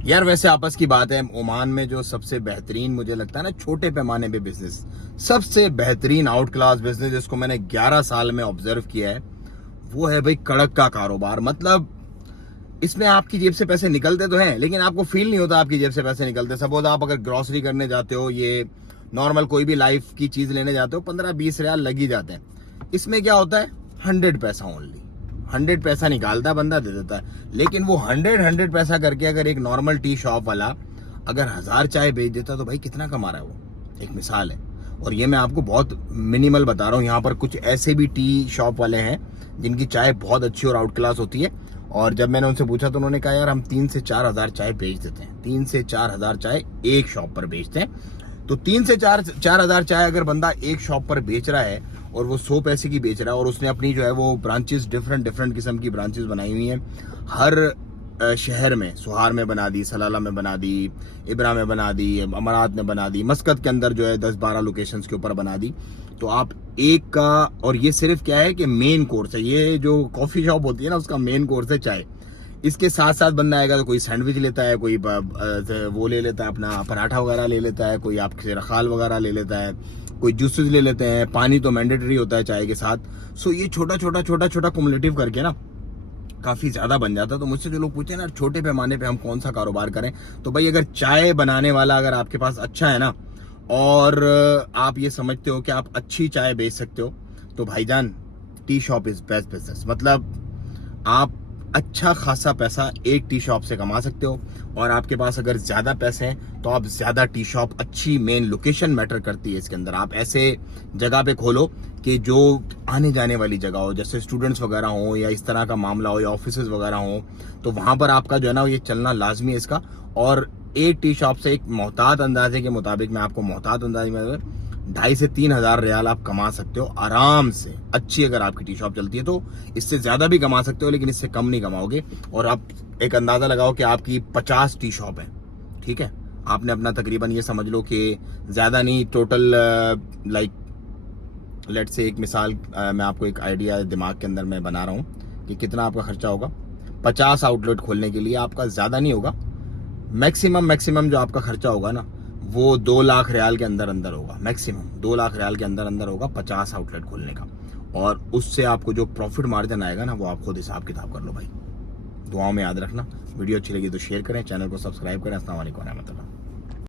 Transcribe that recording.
यार वैसे आपस की बात है, ओमान में जो सबसे बेहतरीन मुझे लगता है ना छोटे पैमाने पे बिजनेस, सबसे बेहतरीन आउट क्लास बिजनेस जिसको मैंने 11 साल में ऑब्जर्व किया है, वो है भाई कड़क का कारोबार। मतलब इसमें आपकी जेब से पैसे निकलते तो हैं, लेकिन आपको फील नहीं होता आपकी जेब से पैसे निकलते। सपोज आप अगर ग्रोसरी करने जाते हो, ये नॉर्मल कोई भी लाइफ की चीज लेने जाते हो, 15-20 रियाल लग ही जाते हैं। इसमें क्या होता है, 100 पैसा ओनली, 100 पैसा निकालता है बंदा, दे देता है। लेकिन वो 100 पैसा करके अगर एक नॉर्मल टी शॉप वाला अगर 1000 चाय बेच देता तो भाई कितना कमा रहा है वो, एक मिसाल है। और ये मैं आपको बहुत मिनिमल बता रहा हूँ, यहाँ पर कुछ ऐसे भी टी शॉप वाले हैं जिनकी चाय बहुत अच्छी और आउट क्लास होती है। और जब मैंने उनसे पूछा तो उन्होंने कहा यार हम 3 से 4 हजार चाय बेच देते हैं, 3 से 4 हजार चाय एक शॉप पर बेचते हैं। तो 3 से 4 हजार चाय अगर बंदा एक शॉप पर बेच रहा है और वो 100 पैसे की बेच रहा है, और उसने अपनी जो है वो ब्रांचेस डिफरेंट किस्म की ब्रांचेस बनाई हुई हैं हर शहर में। सुहार में बना दी, सलाला में बना दी, इब्रा में बना दी, अमरात में बना दी, मस्कत के अंदर जो है 10-12 लोकेशंस के ऊपर बना दी। तो आप एक का, और ये सिर्फ क्या है कि मेन कोर्स है, ये जो कॉफी शॉप होती है ना उसका मेन कोर्स है चाय। इसके साथ साथ बंदा आएगा तो कोई सैंडविच लेता है, कोई वो ले लेता है अपना पराठा वगैरह ले लेता है, कोई आपसे रखाल वगैरह ले लेता है, कोई जूसेस ले लेते हैं, पानी तो मैंडेटरी होता है चाय के साथ। सो ये छोटा छोटा कुमुलेटिव करके ना काफी ज्यादा बन जाता है। तो मुझसे जो लोग पूछे ना छोटे पैमाने पे हम कौन सा कारोबार करें, तो भाई अगर चाय बनाने वाला अगर आपके पास अच्छा है ना, और आप ये समझते हो कि आप अच्छी चाय बेच सकते हो, तो भाईजान tea shop is best business. मतलब आप अच्छा खासा पैसा एक टी शॉप से कमा सकते हो। और आपके पास अगर ज्यादा पैसे हैं तो आप ज्यादा टी शॉप, अच्छी मेन लोकेशन मैटर करती है इसके अंदर। आप ऐसे जगह पे खोलो कि जो आने जाने वाली जगह हो, जैसे स्टूडेंट्स वगैरह हो या इस तरह का मामला हो या ऑफिसेज वगैरह हो, तो वहां पर आपका जो है ना ये चलना लाजमी है इसका। और एक टी शॉप से एक मोहतात अंदाजे के मुताबिक, मैं आपको मोहतात अंदाजे में 2,500 से 3,000 रियाल आप कमा सकते हो आराम से। अच्छी अगर आपकी टी शॉप चलती है तो इससे ज्यादा भी कमा सकते हो, लेकिन इससे कम नहीं कमाओगे। और आप एक अंदाजा लगाओ कि आपकी 50 टी शॉप है, ठीक है, आपने अपना तकरीबन ये समझ लो कि ज्यादा नहीं, टोटल लाइक लेट से एक मिसाल मैं आपको एक आइडिया दिमाग के अंदर मैं बना रहा हूँ कि कितना आपका खर्चा होगा। 50 आउटलेट खोलने के लिए आपका ज्यादा नहीं होगा, मैक्सिमम जो आपका खर्चा होगा ना वो 2 लाख रियाल के अंदर अंदर होगा। मैक्सिमम 2 लाख रियाल के अंदर अंदर होगा 50 आउटलेट खोलने का। और उससे आपको जो प्रॉफिट मार्जिन आएगा ना वो आप खुद हिसाब किताब कर लो भाई। दुआओं में याद रखना। वीडियो अच्छी लगी तो शेयर करें, चैनल को सब्सक्राइब करें। अस्सलाम वालेकुम रहमतुल्लाह।